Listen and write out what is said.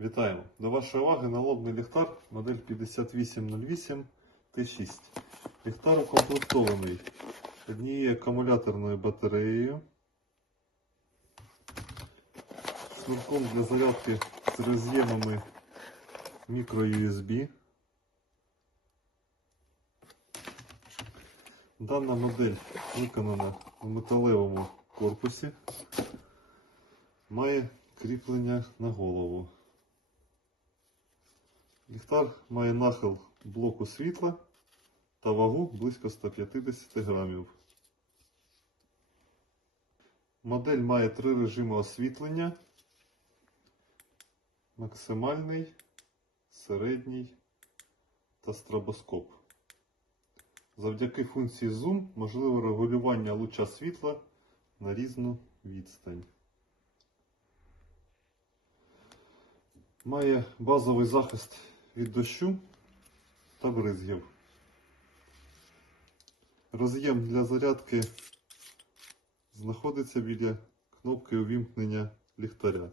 Вітаємо! До вашої уваги налобний ліхтар модель 5808 Т6. Ліхтар укомплектований однією акумуляторною батареєю, шнурком для зарядки з роз'ємами microUSB. Дана модель виконана в металевому корпусі, має кріплення на голову. Ліхтар має нахил блоку світла та вагу близько 150 грамів. Модель має три режими освітлення: максимальний, середній та стробоскоп. Завдяки функції Zoom можливе регулювання луча світла на різну відстань. Має базовий захист від дощу та бризгів. Роз'єм для зарядки знаходиться біля кнопки увімкнення ліхтаря.